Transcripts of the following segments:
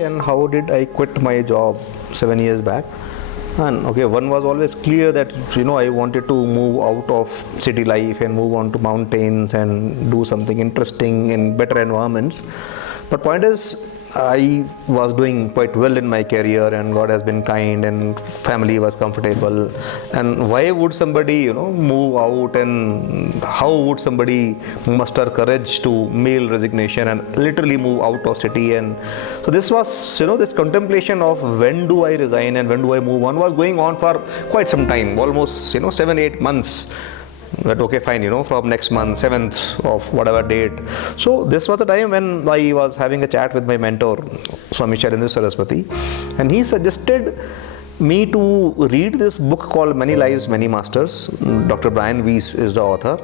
and how did I quit my job 7 years back. And okay, one was always clear that I wanted to move out of city life and move on to mountains and do something interesting in better environments. But point is, I was doing quite well in my career, and God has been kind, and family was comfortable. And why would somebody, move out, and how would somebody muster courage to mail resignation and literally move out of city? And so this was, this contemplation of when do I resign and when do I move on was going on for quite some time, almost, 7-8 months. That okay, fine, from next month, 7th of whatever date. So this was the time when I was having a chat with my mentor, Swami Chairendra Saraswati, and he suggested me to read this book called Many Lives, Many Masters. Dr. Brian Weiss is the author.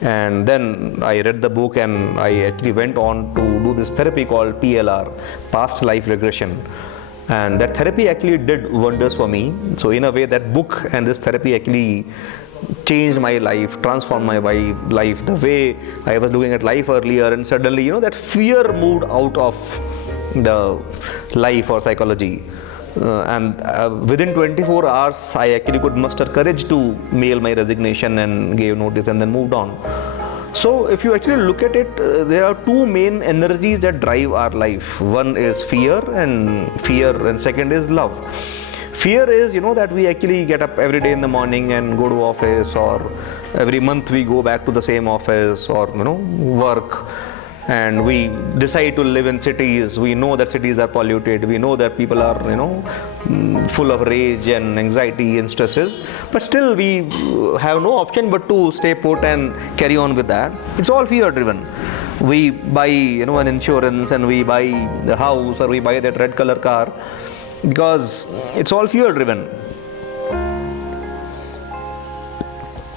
And then I read the book, and I actually went on to do this therapy called PLR, Past Life Regression. And that therapy actually did wonders for me. So in a way, that book and this therapy actually changed my life, transformed my life, the way I was looking at life earlier, and suddenly, that fear moved out of the life or psychology. And within 24 hours, I actually could muster courage to mail my resignation and gave notice and then moved on. So if you actually look at it, there are two main energies that drive our life. One is fear, and second is love. Fear is, that we actually get up every day in the morning and go to office, or every month we go back to the same office, or, work, and we decide to live in cities. We know that cities are polluted. We know that people are, full of rage and anxiety and stresses. But still we have no option but to stay put and carry on with that. It's all fear driven. We buy, an insurance, and we buy the house, or we buy that red color car, because it's all fear driven.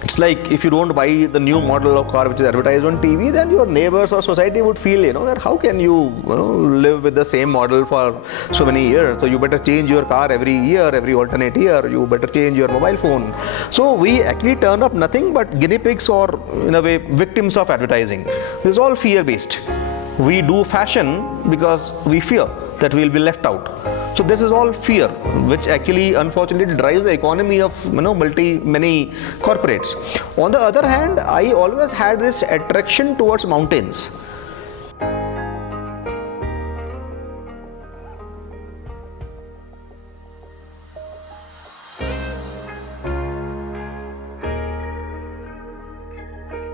It's like if you don't buy the new model of car which is advertised on TV, then your neighbors or society would feel, that how can you, live with the same model for so many years? So you better change your car every year, every alternate year. You better change your mobile phone. So we actually turn up nothing but guinea pigs, or in a way victims of advertising. This is all fear based. We do fashion because we fear that we will be left out. So this is all fear, which actually unfortunately drives the economy of many corporates. On the other hand, I always had this attraction towards mountains.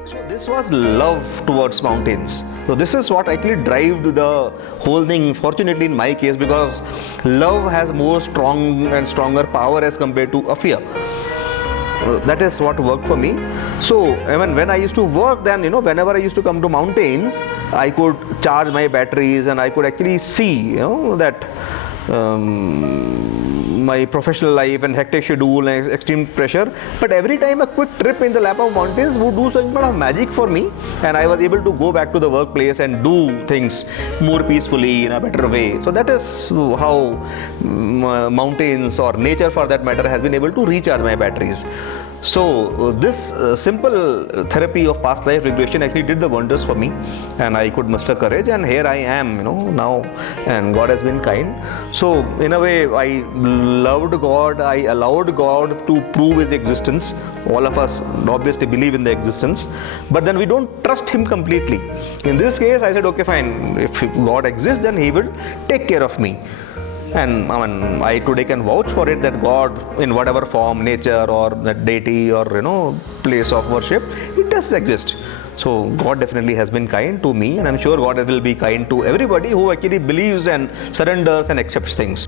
So this was love towards mountains. So this is what actually drove the whole thing, fortunately in my case, because love has more strong and stronger power as compared to a fear. That is what worked for me. So when I used to work, then whenever I used to come to mountains, I could charge my batteries, and I could actually see that my professional life and hectic schedule and extreme pressure, but every time a quick trip in the lap of mountains would do some kind of magic for me, and I was able to go back to the workplace and do things more peacefully in a better way. So that is how mountains, or nature for that matter, has been able to recharge my batteries. So this simple therapy of past life regression actually did the wonders for me, and I could muster courage, and here I am, now, and God has been kind. So in a way, I loved God. I allowed God to prove His existence. All of us obviously believe in the existence, but then we don't trust Him completely. In this case, I said, okay, fine. If God exists, then He will take care of me. And I today can vouch for it that God, in whatever form, nature or that deity or place of worship, it does exist. So God definitely has been kind to me, and I'm sure God will be kind to everybody who actually believes and surrenders and accepts things.